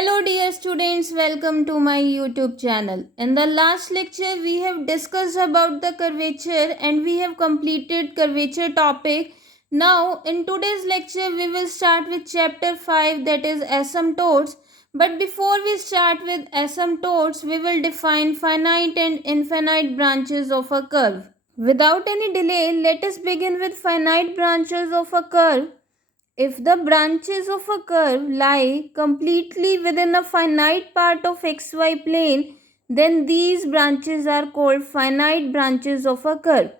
Hello dear students, welcome to my YouTube channel. In the last lecture we have discussed about the curvature and we have completed curvature topic. Now in today's lecture we will start with chapter 5, that is asymptotes. But before we start with asymptotes, we will define finite and infinite branches of a curve. Without any delay, let us begin with finite branches of a curve. If the branches of a curve lie completely within a finite part of xy plane, then these branches are called finite branches of a curve.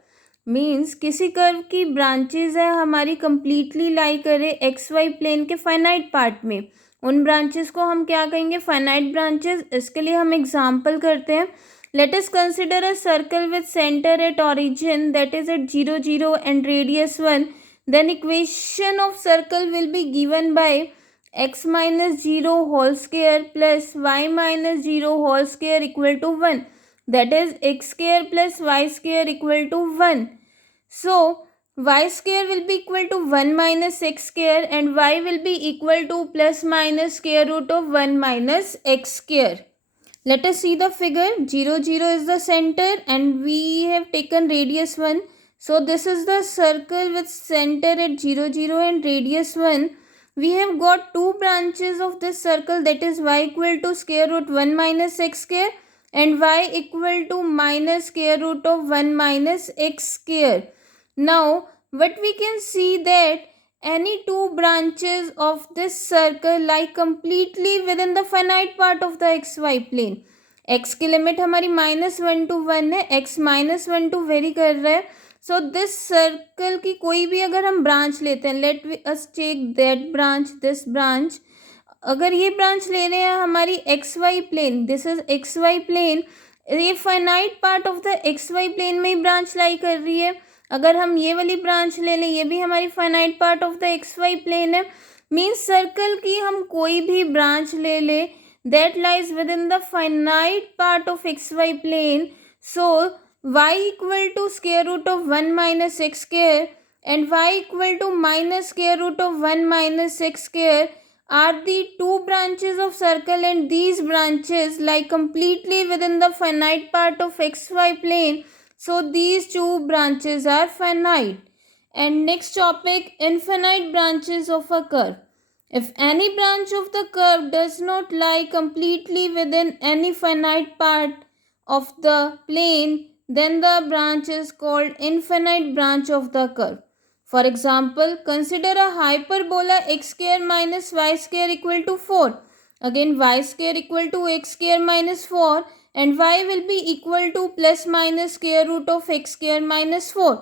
Means किसी curve की branches है हमारी completely lie करे x Y plane के finite part में, उन branches को हम क्या कहेंगे? Finite branches. इसके लिए हम एग्जांपल करते हैं. Let us consider a circle with centre at origin that is at 0 0 and radius 1. Then equation of circle will be given by x minus 0 whole square plus y minus 0 whole square equal to 1. That is x square plus y square equal to 1. So y square will be equal to 1 minus x square and y will be equal to plus minus square root of 1 minus x square. Let us see the figure. 0 0 is the center and we have taken radius 1. So this is the circle with center at 0 0 and radius 1. We have got two branches of this circle, that is y equal to square root 1 minus x square and y equal to minus square root of 1 minus x square. Now what we can see that any two branches of this circle lie completely within the finite part of the xy plane. x की limit हमारी -1 to 1 है, x -1 to very कर रहा है. So this circle की कोई भी अगर हम ब्रांच लेते हैं, let us take that branch, this branch. अगर ये ब्रांच ले रहे हैं हमारी X Y plane, this is X Y plane, ये finite part of the x Y plane में ही ब्रांच लाई कर रही है. अगर हम ये वाली ब्रांच ले लें, ये भी हमारी finite part of the x Y plane है. मीन्स सर्कल की हम कोई भी ब्रांच ले ले that lies within the finite part of x Y plane. So y equal to square root of 1 minus x square and y equal to minus square root of 1 minus x square are the two branches of circle, and these branches lie completely within the finite part of xy plane. So these two branches are finite. And next topic, infinite branches of a curve. If any branch of the curve does not lie completely within any finite part of the plane, then the branch is called infinite branch of the curve. For example, consider a hyperbola x square minus y square equal to 4. Again y square equal to x square minus 4 and y will be equal to plus minus square root of x square minus 4.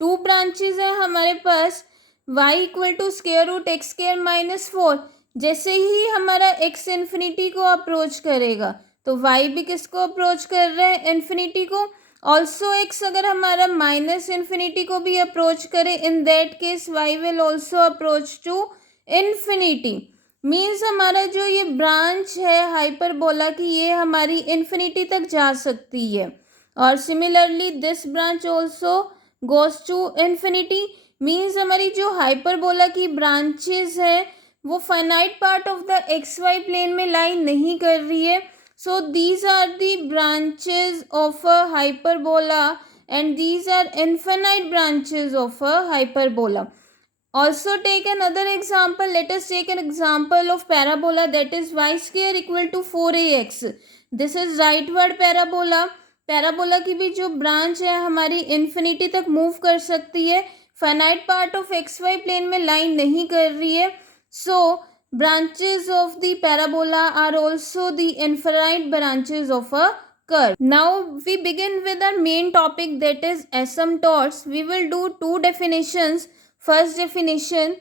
Two branches हैं हमारे पास, y equal to square root x square minus 4. जैसे ही हमारा x infinity को approach करेगा तो y भी किसको approach कर रहा है? इन्फिनिटी को. ऑल्सो एक्स अगर हमारा माइनस इन्फिनिटी को भी अप्रोच करे, in that case y will also approach to infinity. Means हमारा जो ये ब्रांच है हाइपरबोला की, ये हमारी इन्फिनिटी तक जा सकती है. और similarly this branch also goes to infinity. Means हमारी जो हाइपरबोला की ब्रांचेस है वो finite part of the x Y plane में लाई नहीं कर रही है. So these are the branches of a hyperbola and these are infinite branches of a hyperbola. Also take another example. Let us take an example of parabola, that is y square equal to 4ax. This is rightward parabola. Parabola की भी जो branch है हमारी infinity तक move कर सकती है, finite part of x Y plane में लाइन नहीं कर रही है. So branches of the parabola are also the infinite branches of a curve. Now we begin with our main topic, that is asymptotes. We will do two definitions. First definition,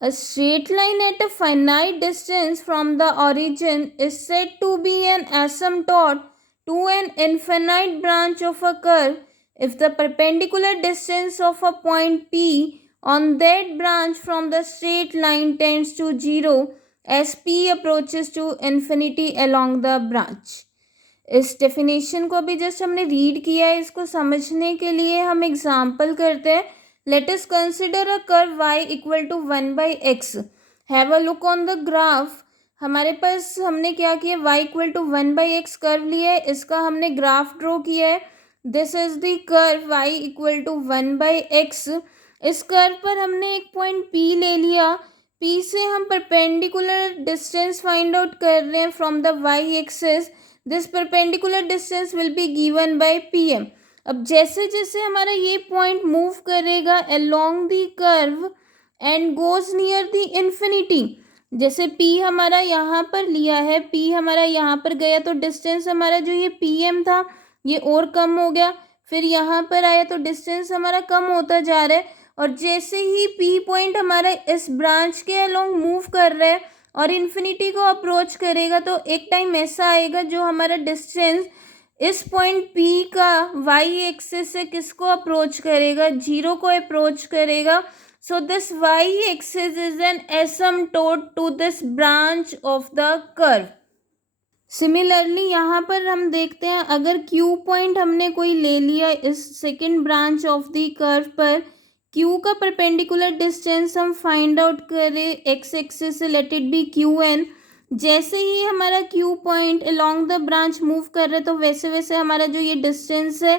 a straight line at a finite distance from the origin is said to be an asymptote to an infinite branch of a curve if the perpendicular distance of a point P on that branch from the straight line tends to 0 as P approaches to infinity along the branch. इस definition को अभी just हमने read किया है, इसको समझने के लिए हम एग्जाम्पल करते हैं. Let us consider a curve y equal to 1 by x. Have a look on the graph. हमारे पास हमने क्या किया, y equal to 1/x curve लिया है, इसका हमने ग्राफ ड्रॉ किया है. This is the curve y equal to 1/x. इस कर्व पर हमने एक पॉइंट P ले लिया. P से हम परपेंडिकुलर डिस्टेंस फाइंड आउट कर रहे हैं from the y axis. This perpendicular distance will be given by PM. अब जैसे जैसे हमारा ये पॉइंट मूव करेगा along the curve and goes near the infinity, जैसे P हमारा यहाँ पर लिया है, P हमारा यहाँ पर गया तो डिस्टेंस हमारा जो ये PM था ये और कम हो गया. फिर यहाँ पर आया तो डिस्टेंस हमारा कम होता जा रहा है. और जैसे ही P पॉइंट हमारा इस ब्रांच के अलोंग मूव कर रहा है और इन्फिनिटी को अप्रोच करेगा, तो एक टाइम ऐसा आएगा जो हमारा डिस्टेंस इस पॉइंट P का y एक्सिस से किसको अप्रोच करेगा, 0 को अप्रोच करेगा. So this y-axis is an asymptote to this branch of the curve. Similarly यहाँ पर हम देखते हैं, अगर Q पॉइंट हमने कोई ले लिया इस second branch of the curve पर, Q का परपेंडिकुलर डिस्टेंस हम फाइंड आउट करें x एक्सिस से, लेट इट बी QN. जैसे ही हमारा Q point along the branch move कर रहा है तो वैसे वैसे हमारा जो ये डिस्टेंस है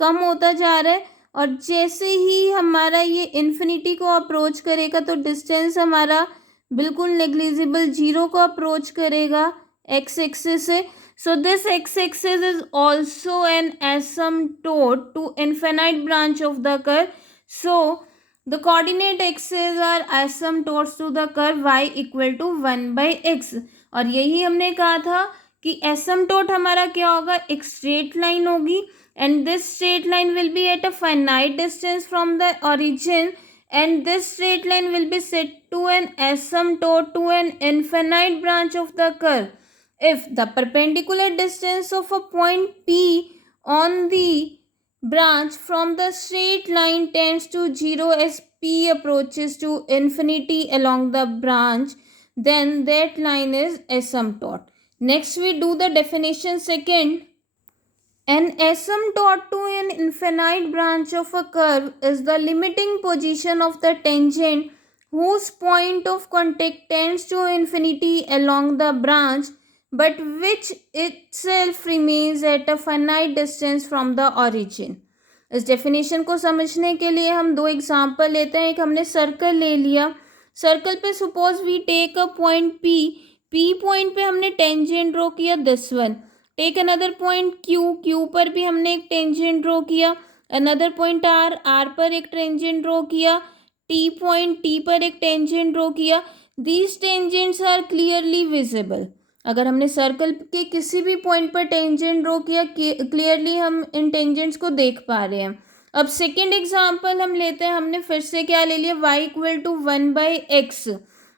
कम होता जा रहा है. और जैसे ही हमारा ये इन्फिनिटी को अप्रोच करेगा तो डिस्टेंस हमारा बिल्कुल नेग्लिजिबल 0 को अप्रोच करेगा एक्स एक्सिस से. So this x axis is also an asymptote to infinite branch of the curve. So the coordinate axis are asymptotes to the curve y equal to 1/x. और यही हमने कहा था कि asymptote हमारा क्या होगा, एक स्ट्रेट लाइन होगी, and this straight line will be at a finite distance from the origin, and this straight line will be set to an asymptote to an infinite branch of the curve if the perpendicular distance of a point P on the branch from the straight line tends to 0 as P approaches to infinity along the branch, then that line is asymptote. Next we do the definition second. An asymptote to an infinite branch of a curve is the limiting position of the tangent whose point of contact tends to infinity along the branch, but which itself remains at a finite distance from the origin. इस definition को समझने के लिए हम दो example लेते हैं. एक हमने सर्कल ले लिया. सर्कल पे suppose we take a point P point पे हमने टेंजेंट ड्रॉ किया, this one. Take another point Q पर भी हमने एक टेंजेंट ड्रॉ किया. अनदर पॉइंट R पर एक टेंजेंट ड्रॉ किया. T पर एक टेंजेंट ड्रॉ किया. These tangents are clearly visible. अगर हमने सर्कल के किसी भी पॉइंट पर टेंजेंट ड्रॉ किया, क्लियरली हम इन टेंजेंट्स को देख पा रहे हैं. अब सेकेंड एग्जाम्पल हम लेते हैं. हमने फिर से क्या ले लिया, y equal to 1/x.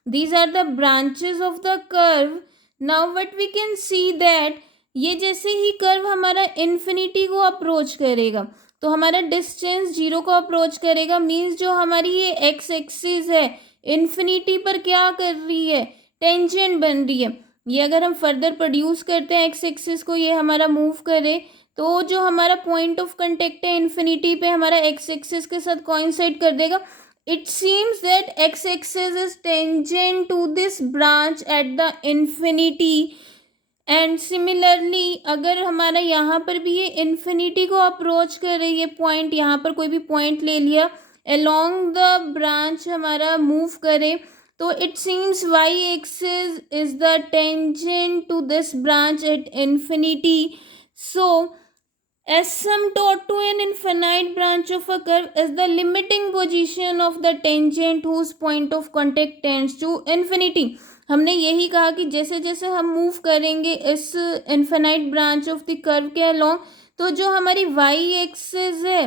These are the branches of the curve. Now what we can see that ये जैसे ही कर्व हमारा इन्फिनिटी को अप्रोच करेगा तो हमारा डिस्टेंस 0 को अप्रोच करेगा. मीन्स जो हमारी ये एक्स एक्सिस है इन्फिनिटी पर क्या कर रही है, टेंजेंट बन रही है. ये अगर हम फर्दर प्रोड्यूस करते हैं एक्स एक्सिस को, ये हमारा मूव करे तो जो हमारा पॉइंट ऑफ कंटेक्ट है इन्फिनिटी पे हमारा एक्स एक्सिस के साथ कोइंसाइड कर देगा. It seems that x axis is tangent to this branch at the infinity. And similarly अगर हमारा यहाँ पर भी ये इन्फिनिटी को अप्रोच कर रही है पॉइंट, यहाँ पर कोई भी पॉइंट ले लिया, अलोंग द ब्रांच हमारा मूव करे, तो it seems y axis is the tangent to this branch at infinity. So asymptote to an infinite branch of a curve is the limiting position of the tangent whose point of contact tends to infinity. हमने यही कहा कि जैसे जैसे हम move करेंगे इस infinite branch of the curve के अलोंग, तो जो हमारी वाई एक्सिस है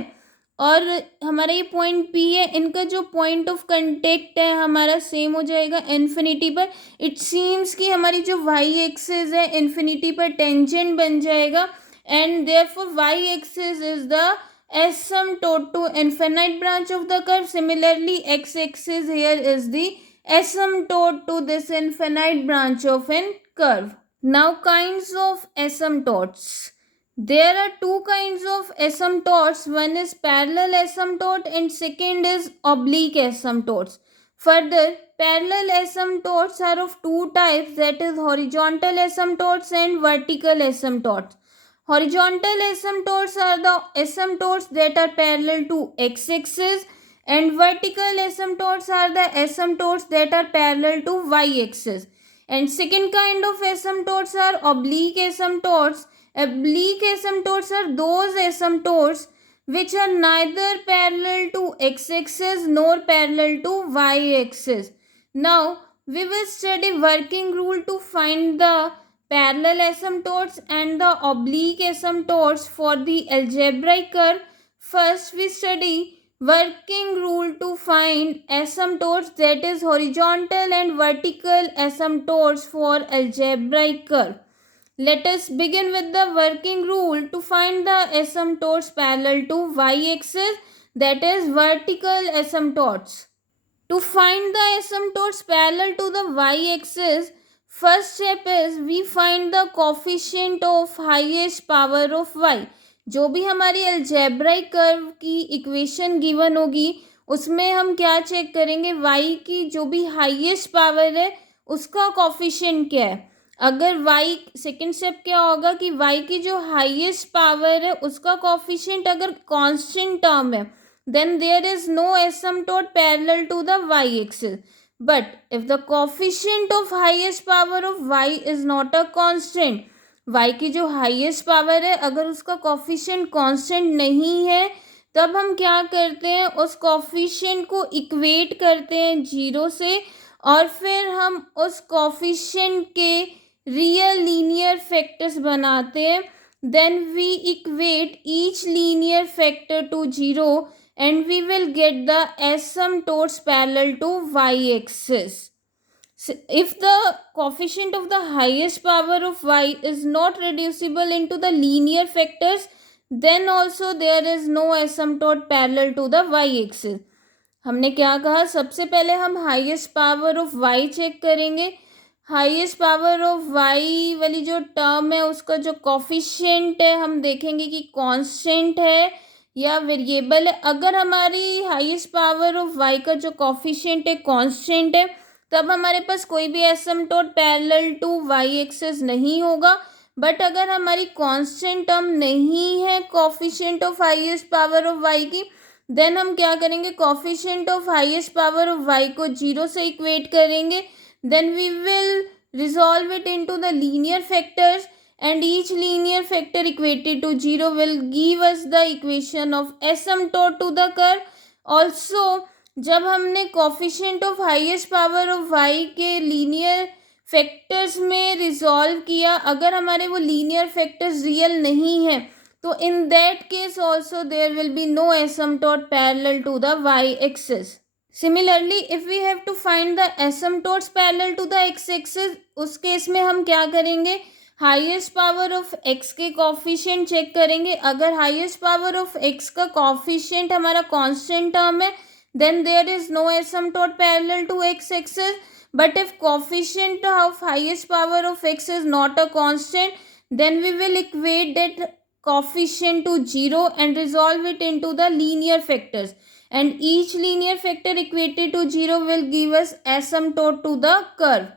और हमारा ये पॉइंट P है, इनका जो पॉइंट ऑफ कंटेक्ट है हमारा सेम हो जाएगा इन्फिनिटी पर. इट सीम्स कि हमारी जो वाई एक्सिस है इन्फिनिटी पर टेंजेंट बन जाएगा, and therefore y-axis is the asymptote to infinite branch of the curve. Similarly x-axis here is the asymptote to this infinite branch of an curve. Now kinds of asymptotes. There are two kinds of asymptotes. One is parallel asymptote and second is oblique asymptotes. Further, parallel asymptotes are of two types, that is horizontal asymptotes and vertical asymptotes. Horizontal asymptotes are the asymptotes that are parallel to x-axis, and vertical asymptotes are the asymptotes that are parallel to y-axis. And second kind of asymptotes are oblique asymptotes. Oblique asymptotes are those asymptotes which are neither parallel to x-axis nor parallel to y-axis. Now we will study working rule to find the parallel asymptotes and the oblique asymptotes for the algebraic curve. First we study working rule to find asymptotes, that is horizontal and vertical asymptotes for algebraic curve. Let us begin with the working rule to find the asymptotes parallel to y-axis, that is vertical asymptotes. To find the asymptotes parallel to the y-axis, first step is we find the coefficient of highest power of y. जो भी हमारी algebraic curve की equation given होगी उसमें हम क्या check करेंगे, y की जो भी हाईएस्ट पावर है उसका कोफिशिएंट क्या है. अगर y, सेकेंड स्टेप क्या होगा कि y की जो हाईएस्ट पावर है उसका कोफिशिएंट अगर कांस्टेंट टर्म है, then there is no asymptote parallel to the y-axis. But if the coefficient of highest power of y is not a constant, y की जो highest power है अगर उसका coefficient constant नहीं है, तब हम क्या करते हैं, उस coefficient को equate करते हैं जीरो से, और फिर हम उस coefficient के real linear factors बनाते हैं. Then we equate each linear factor to zero and we will get the asymptotes parallel to y-axis. So if the coefficient of the highest power of y is not reducible into the linear factors, then also there is no asymptote parallel to the y-axis. हमने क्या कहा, सबसे पहले हम highest power of y check करेंगे. Highest power of y वाली जो term है उसका जो कोफिशिएंट है हम देखेंगे कि कांस्टेंट है या वेरिएबल है. अगर हमारी हाईएस्ट पावर ऑफ y का जो कोफिशिएंट है कांस्टेंट है, तब हमारे पास कोई भी asymptote parallel to y axis नहीं होगा. बट अगर हमारी कांस्टेंट टर्म नहीं है coefficient of highest power of y की, देन हम क्या करेंगे, coefficient of highest power of y को जीरो से इक्वेट करेंगे. Then we will resolve it into the linear factors and each linear factor equated to 0 will give us the equation of asymptote to the curve. Also जब हमने coefficient of highest power of y के linear factors में resolve किया, अगर हमारे वो linear factors real नहीं है तो in that case also there will be no asymptote parallel to the y axis. Similarly if we have to find the asymptotes parallel to the x axis, उस case में हम क्या करेंगे, highest power of x के coefficient check करेंगे. अगर highest power of x का coefficient हमारा कांस्टेंट टर्म है, then there is no asymptote parallel to x axis. But if coefficient of highest power of x is not a constant, then we will equate that coefficient to 0 and resolve it into the linear factors, and each linear factor equated to 0 will give us asymptote to the curve.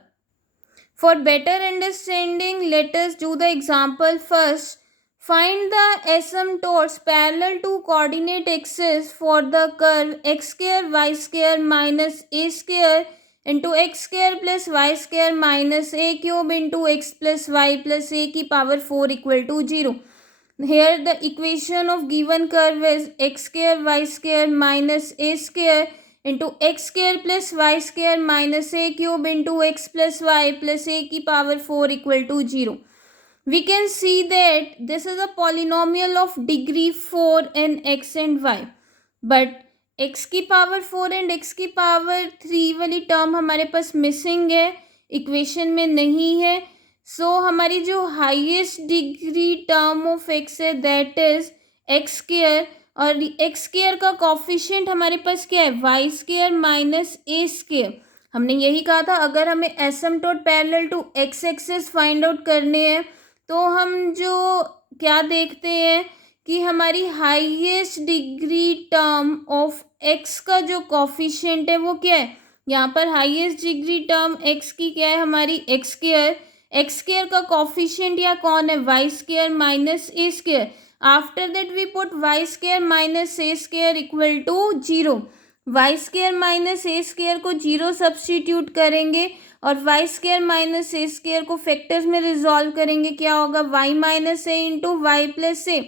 For better understanding, let us do the example first. Find the asymptotes parallel to coordinate axis for the curve x square y square minus a square into x square plus y square minus a cube into x plus y plus a की power 4 equal to 0. Here the equation of given curve is x square y square minus a square into x square plus y square minus a cube into x plus y plus a की power 4 equal to 0. We can see that this is a polynomial of degree 4 in x and y. But x की power 4 and x की power 3 वाली term हमारे पास missing है, equation में नहीं है. So हमारी जो highest degree term of x है दैट इज एक्स स्क्वायर, और एक्स स्क्वायर का कोफिशिएंट हमारे पास क्या है, वाई स्क्वायर माइनस ए स्क्वायर. हमने यही कहा था अगर हमें asymptote parallel to x axis find out करने हैं तो हम जो क्या देखते हैं कि हमारी highest degree term of x का जो कोफिशिएंट है वो क्या है, यहाँ पर हाईएस्ट डिग्री टर्म x की क्या है हमारी एक्स स्क्वायर का कॉफिशिएंट या कौन है Y square minus A square. After that we put y square minus A square equal to zero. Y square minus A square को जीरो सब्सटीट्यूट करेंगे और वाई स्क्वायर माइनस ए स्क्वायर को factors में resolve करेंगे. क्या होगा y minus a into y plus a.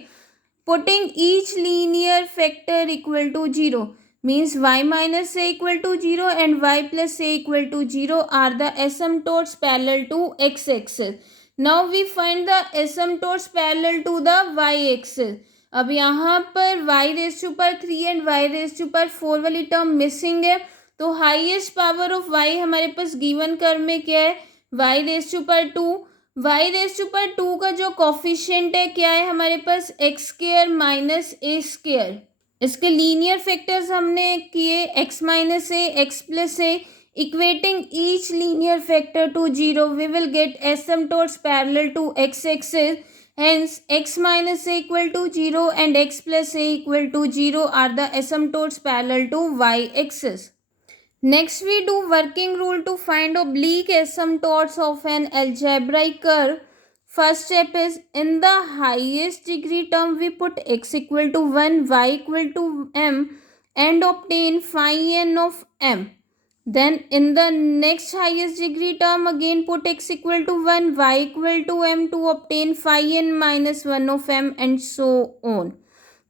Putting each linear factor equal to zero means y minus a equal to 0 and y plus a equal to 0 are the asymptotes parallel to x-axis. Now we find the asymptotes parallel to the y-axis. अब यहाँ पर y raise to power 3 and y raise to power 4 वाली term missing है, तो highest power of y हमारे पास given curve में क्या है y raise to power 2. y raise to power 2 का जो कॉफिशिएंट है क्या है हमारे पास एक्स स्क्वायर माइनस ए स्क्वायर. इसके लीनियर फैक्टर्स हमने किए x minus A X plus A. Equating each linear factor to zero we will get asymptotes parallel to x axis. Hence x minus A equal to zero and x plus A equal to zero are the asymptotes parallel to y axis. Next we do working rule to find oblique asymptotes of an algebraic curve. First step is in the highest degree term we put x equal to 1, y equal to m and obtain phi n of m. Then in the next highest degree term again put x equal to 1, y equal to m to obtain phi n minus 1 of m and so on.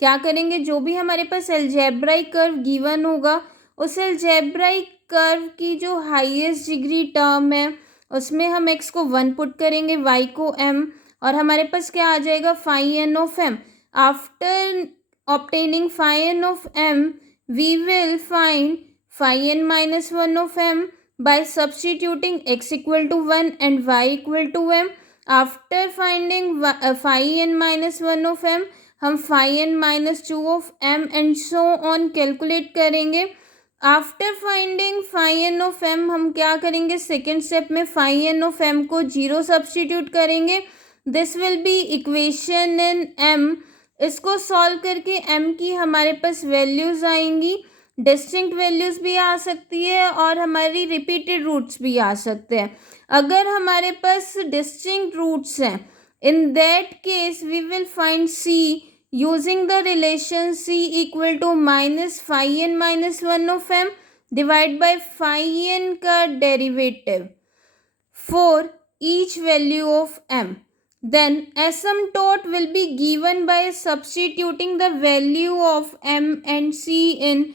क्या करेंगे जो भी हमारे पास algebraic curve given होगा उस algebraic curve की जो highest degree term है उसमें हम x को 1 पुट करेंगे, y को m और हमारे पास क्या आ जाएगा phi n of m. After obtaining phi n of m we will find phi n minus 1 of m by substituting x equal to 1 and y equal to m. After finding phi n minus 1 of m हम phi n minus 2 of m and so on calculate करेंगे. After finding phi N of M हम क्या करेंगे second step में phi N of m को zero substitute करेंगे. This will be equation in m. इसको solve करके एम की हमारे पास वैल्यूज़ आएंगी. डिस्टिंक्ट वैल्यूज़ भी आ सकती है और हमारी रिपीटेड रूट्स भी आ सकते हैं. अगर हमारे पास डिस्टिंक्ट रूट्स हैं in that case we will find c using the relation c equal to minus phi n minus 1 of m divide by phi n का derivative for each value of m. Then asymptote will be given by substituting the value of m and c in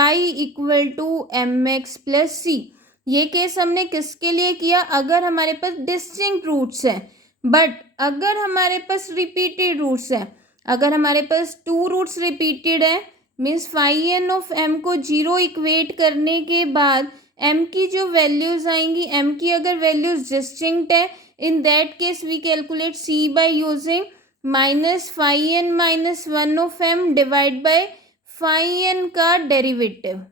y equal to mx plus c. ये case हमने किसके लिए किया अगर हमारे पास distinct roots हैं. बट अगर हमारे पास रिपीटेड रूट्स हैं, अगर हमारे पास टू रूट्स रिपीटेड है means phi N of m को जीरो इक्वेट करने के बाद एम की जो वैल्यूज़ आएंगी एम की अगर वैल्यूज़ डिस्टिंक्ट है in that case we calculate C by using minus phi N minus 1 of M divide by phi N का डेरिवेटिव.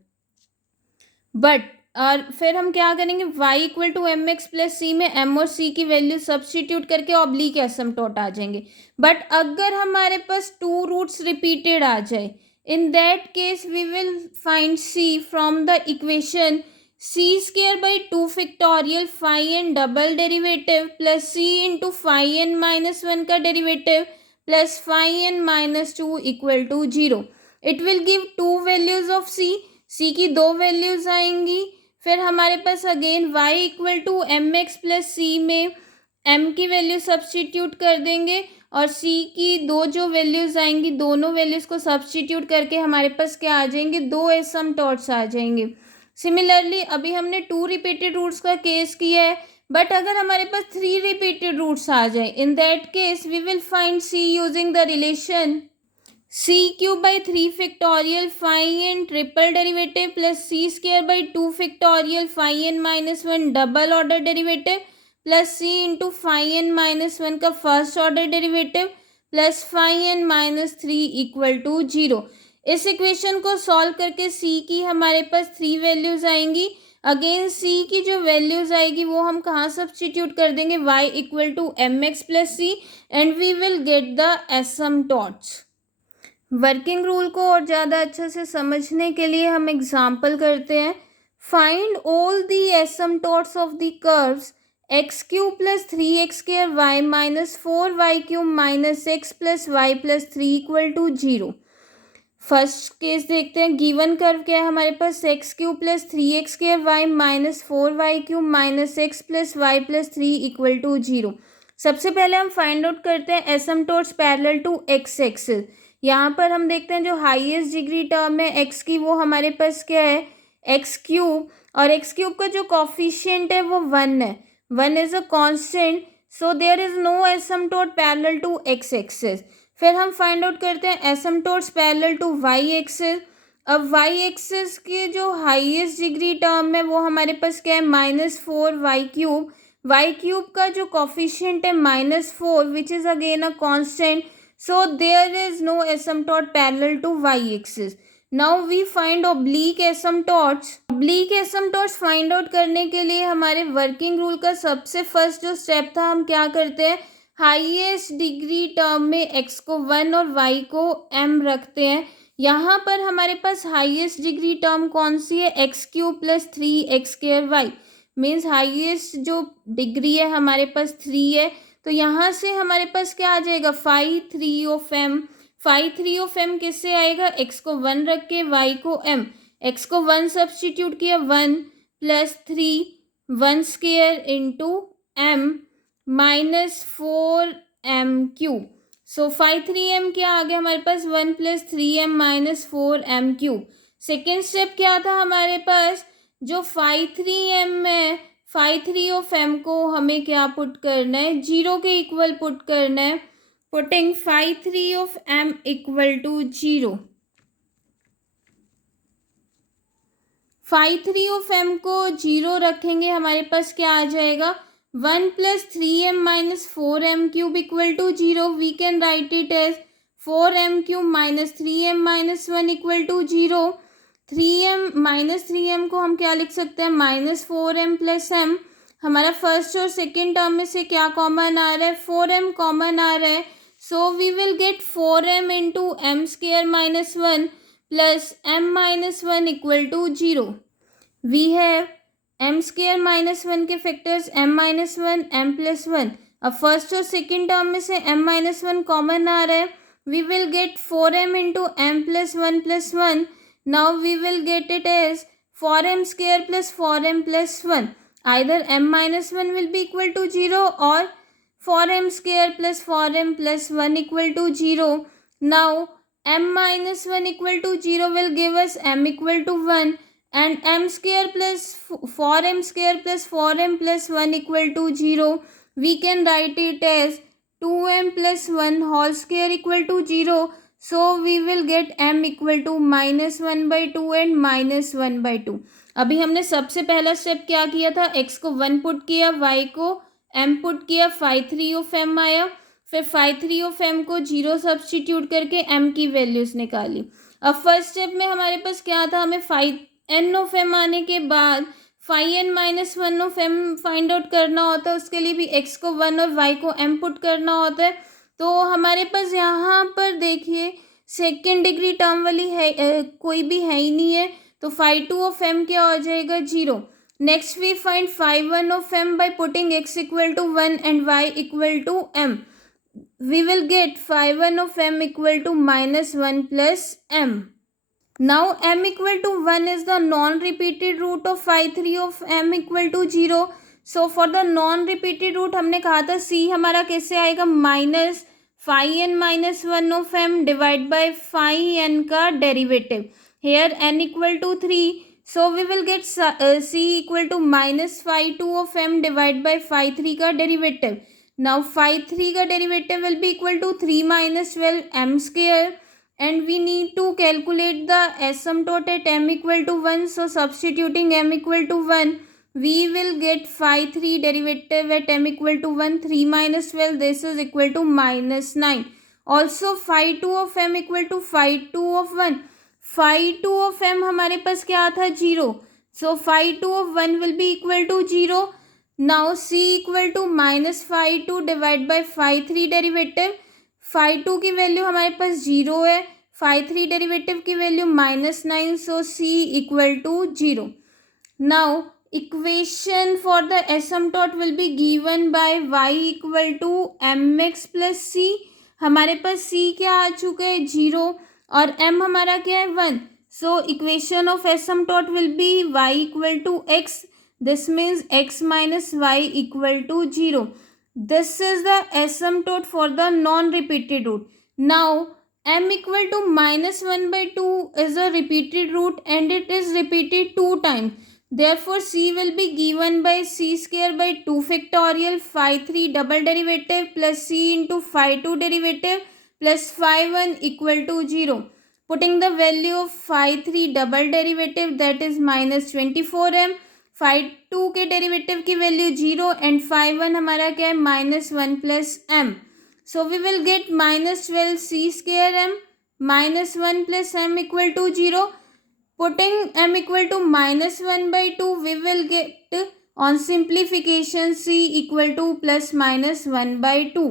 बट और फिर हम क्या करेंगे y equal to M X plus C में m और c की वैल्यू सब्सटीट्यूट करके ऑब्लिक एसिम्पटोट आ जाएंगे. बट अगर हमारे पास टू रूट्स रिपीटेड आ जाए in that case we will find c from the equation c square by 2 factorial phi N double derivative plus c into phi N minus 1 का derivative plus phi N minus 2 equal to 0. It will give two values of c की दो values आएंगी. फिर हमारे पास again y equal to M X plus C में m की value substitute कर देंगे और c की दो जो वैल्यूज़ आएंगी दोनों वैल्यूज़ को सब्सटीट्यूट करके हमारे पास क्या आ जाएंगे दो एसिम्पटोट्स आ जाएंगे. सिमिलरली अभी हमने टू रिपीटेड रूट्स का केस किया है बट अगर हमारे पास थ्री रिपीटेड रूट्स आ जाए in that case we will find c using the relation c cube by 3 factorial phi n triple derivative plus c square by 2 factorial phi N minus 1 double order derivative plus c into phi N minus 1 का first order derivative plus phi N minus 3 equal to 0. इस equation को solve करके c की हमारे पास three values आएंगी. Again c की जो वैल्यूज आएगी वो हम कहाँ सब्सटीट्यूट कर देंगे y equal to M X plus C and we will get the asymptotes. Working rule को और ज़्यादा अच्छे से समझने के लिए हम एग्जाम्पल करते हैं. Find all the asymptotes of the curves x cube plus 3x square y minus 4y cube minus x plus y plus 3 equal to 0। First case देखते हैं। गिवन कर्व क्या है हमारे पास, X cube plus 3x square Y minus 4y cube minus X plus Y plus 3 equal to 0। सबसे पहले हम find out करते हैं asymptotes parallel to x axis. यहाँ पर हम देखते हैं जो हाईएस्ट डिग्री टर्म है एक्स की वो हमारे पास क्या है, एक्स क्यूब, और एक्स क्यूब का जो कॉफिशिएंट है वो 1 है। 1 is a constant, so there is no asymptote parallel to x axis. फिर हम फाइंड आउट करते हैं asymptotes parallel to Y axis. अब वाई एक्सिस की जो हाईएस्ट डिग्री टर्म है वो हमारे पास क्या है, -4y³ वाई क्यूब का जो कॉफिशिएंट है -4 which is again a constant, so there is no asymptote parallel to Y axis. Now we find oblique asymptotes. Oblique asymptotes find out करने के लिए हमारे वर्किंग रूल का सबसे फर्स्ट जो स्टेप था, हम क्या करते हैं, हाईएस्ट डिग्री टर्म में x को 1 और y को m रखते हैं। यहाँ पर हमारे पास हाईएस्ट डिग्री टर्म कौन सी है, x cube plus 3x square y, means highest जो डिग्री है हमारे पास 3 है। तो यहाँ से हमारे पास क्या आ जाएगा, 5 ऑफ m। 5 ऑफ m किससे आएगा, x को 1 रख के y को m, x को 1 सब्सटीट्यूट किया, 1 plus 3 1 square into m -4m³। सो 5 क्या आ गया हमारे पास, 1 plus 3m minus 4m³। Second step क्या था हमारे पास, जो 5 है 5 ऑफ m को हमें क्या पुट करना है, 0 के इक्वल पुट करना है। Putting 5 of m equal to 0। 5 of m को 0 रखेंगे, हमारे पास क्या आ जाएगा, 1 plus 3m minus 4m³ equal to 0। We can write it as 4m³ minus 3m minus 1 equal to 0। 3m को हम क्या लिख सकते हैं, -4m प्लस m। हमारा फर्स्ट और सेकेंड टर्म में से क्या कॉमन आ रहा है, 4m कॉमन आ रहा है। So we will get 4m into m square minus 1 plus m minus 1 equal to 0। We have m square minus 1 के factors m minus 1 m plus 1। अब फर्स्ट और सेकेंड टर्म में से m माइनस 1 कॉमन आ रहा है। We will get 4m into m plus 1 plus 1। Now we will get it as 4m square plus 4m plus 1। Either m minus 1 will be equal to 0 और 4m square plus 4m plus 1 equal to 0। Now m minus 1 equal to 0 will give us m equal to 1, and m square plus 4m square plus 4m plus 1 equal to 0. We can write it as 2m plus 1 whole square equal to 0. So we will get m equal to -1/2 and -1/2. अभी हमने सबसे पहला step क्या किया था, x को 1 put किया, y को m पुट किया, 5 ऑफ m आया। फिर 5 ऑफ m को 0 सब्सटीट्यूट करके m की वैल्यूज निकाली। अब फर्स्ट स्टेप में हमारे पास क्या था, हमें 5n ऑफ m आने के बाद 5n minus 1 of m find out करना होता है। उसके लिए भी x को 1 और y को m पुट करना होता है। तो हमारे पास यहाँ पर देखिए सेकेंड डिग्री टर्म वाली है कोई भी है ही नहीं है, तो 5 ऑफ m क्या हो जाएगा, 0। Next we find 5 of m by putting x equal to 1 and y equal to m। We will get 5 of m equal to -1 plus m. Now m equal to 1 is the non-repeated root of 5 of m equal to 0. So for the non-repeated root हमने कहा था c हमारा कैसे आएगा, -5n minus 1 of m divide by 5n का derivative. Here n equal to 3. So we will get c equal to -5 of m divide by 5 का derivative. Now 5 का derivative will be equal to 3 minus 12 m square, and we need to calculate the asymptote at m equal to 1. So substituting m equal to 1, we will get 5 derivative at m equal to 1. 3 minus 12, this is equal to -9. Also 5 of m equal to 5 of 1. 5 of m हमारे पास क्या था, 0. So 5 of 1 will be equal to 0. Now c equal to -5 divide by 5 derivative. 5 की value हमारे पास 0 है, 5 derivative की value -9, so c equal to 0। Now equation for the asymptote will be given by y equal to mx plus c. हमारे पास c क्या आ चुका है 0 और m हमारा क्या है 1. So equation of asymptote will be y equal to x. This means x minus y equal to 0. This is the asymptote for the non-repeated root. Now m equal to minus 1 by 2 is a repeated root and it is repeated 2 times. Therefore c will be given by c square by 2 factorial phi 3 double derivative plus c into phi 2 derivative plus phi 1 equal to 0. Putting the value of phi 3 double derivative, that is minus 24m, phi 2 के derivative की value 0 and phi 1 हमारा क्या है minus 1 plus m. So we will get minus 12 c square m minus 1 plus m equal to 0. Putting m equal to minus 1 by 2, we will get on simplification c equal to plus minus 1 by 2.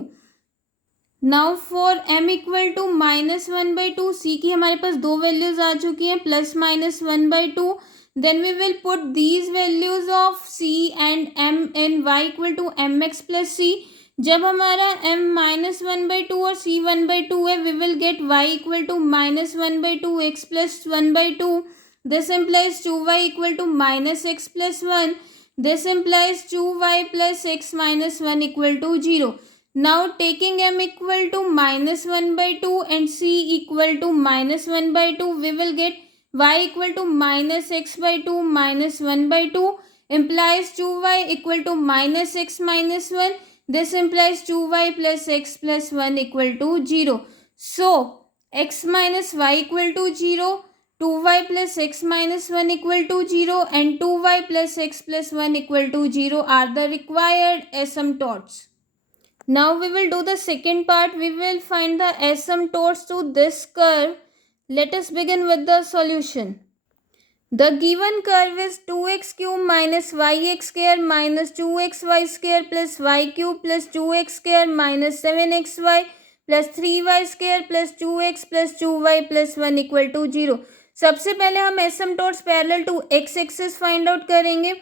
Now for m equal to minus 1 by 2, c की हमारे पास दो values आ चुकी हैं plus minus 1 by 2. Then we will put these values of c and m in y equal to mx plus c. जब हमारा m minus 1 by 2 और c 1 by 2 है, we will get y equal to minus 1 by 2 x plus 1 by 2. This implies 2y equal to minus x plus 1. This implies 2y plus x minus 1 equal to 0. Now taking m equal to minus 1 by 2 and c equal to minus 1 by 2, we will get y equal to minus x by 2 minus 1 by 2 implies 2y equal to minus x minus 1. This implies 2y plus x plus 1 equal to 0. So x minus y equal to 0, 2y plus x minus 1 equal to 0 and 2y plus x plus 1 equal to 0 are the required asymptotes. Now we will do the second part. We will find the asymptotes to this curve. Let us begin with the solution. The given curve is 2x cube minus yx square minus 2xy square plus y cube plus 2x square minus 7xy plus 3y square plus 2x plus 2y plus 1 equal to 0. सबसे पहले हम asymptotes parallel to x axis find out करेंगे.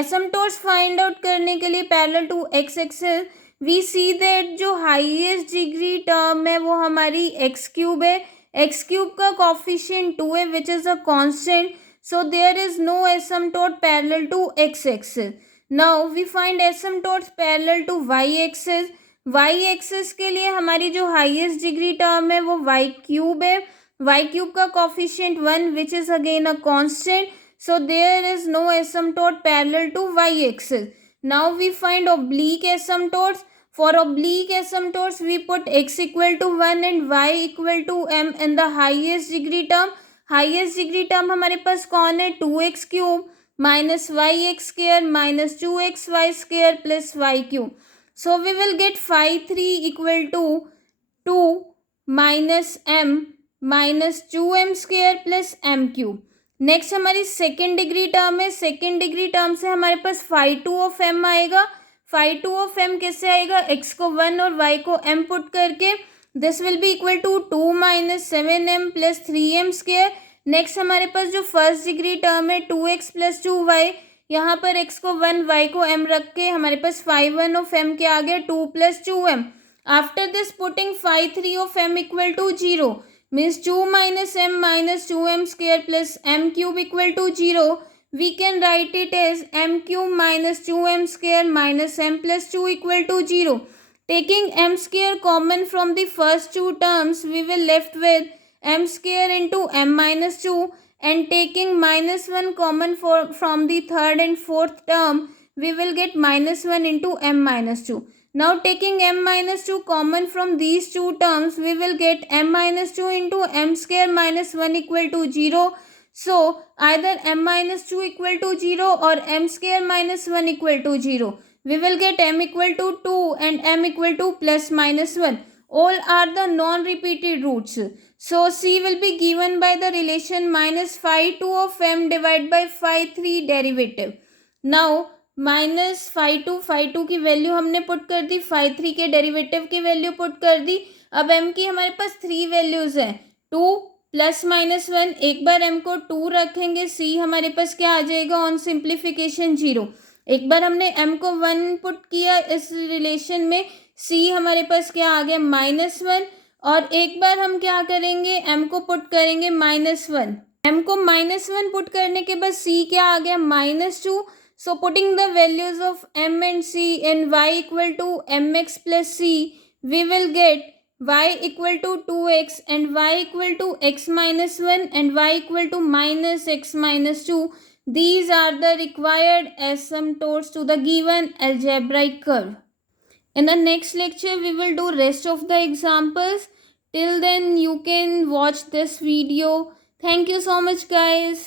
Asymptotes find out करने के लिए parallel to x axis we see that जो highest degree term है वो हमारी एक्स क्यूब है. एक्स क्यूब का कोफिशिएंट 2 है which is a constant. So there is no asymptote parallel to x-axis. Now we find asymptotes parallel to y-axis. y-axis के लिए हमारी जो highest degree term है वो y cube है. y cube का coefficient 1 which is again a constant. So there is no asymptote parallel to y-axis. Now we find oblique asymptotes. For oblique asymptotes we put x equal to 1 and y equal to m in the highest degree term. Highest degree term हमारे पास कौन है 2x cube minus y x square minus 2xy square plus y cube. So we will get phi 3 equal to 2 minus m minus 2m square plus m cube. Next हमारी second degree term है. Second degree term से हमारे पास phi 2 of m आएगा. फाई 2 of m कैसे आएगा x को 1 और y को m पुट करके. This will be equal to 2 minus 7m plus 3m square. Next हमारे पास जो फर्स्ट डिग्री टर्म है 2x प्लस 2y, यहाँ पर x को 1 y को m रख के हमारे पास फाई 1 ऑफ m क्या आ गया 2 plus 2m. After this putting phi 3 of m equal to 0 means 2 minus m minus 2m square plus m cube equal to 0. We can write it as m cube minus 2m square minus m plus 2 equal to 0. Taking m square common from the first two terms, we will left with m square into m minus 2, and taking minus 1 common from the third and fourth term, we will get minus 1 into m minus 2. Now taking m minus 2 common from these two terms, we will get m minus 2 into m square minus 1 equal to 0. So either m minus 2 equal to 0 or m square minus 1 equal to 0. We will get m equal to 2 and m equal to plus minus 1. All are the non-repeated roots. So c will be given by the relation minus phi 2 of m divided by phi 3 derivative. Now minus phi 2 की value हमने put कर दी, phi 3 के derivative की value put कर दी. अब m की हमारे पास 3 values हैं 2 प्लस माइनस वन, एक बार m को 2 रखेंगे, c हमारे पास क्या आ जाएगा ऑन सिंप्लीफिकेशन 0। एक बार हमने m को 1 पुट किया इस रिलेशन में, c हमारे पास क्या आ गया -1। और एक बार हम क्या करेंगे, m को पुट करेंगे -1। m को -1 पुट करने के बाद c क्या आ गया -2। So putting the values of m and c in y equal to mx plus c, we will get y equal to 2x and y equal to x minus 1 and y equal to minus x minus 2. These are the required asymptotes to the given algebraic curve. In the next lecture, we will do rest of the examples. Till then, you can watch this video. Thank you so much, guys.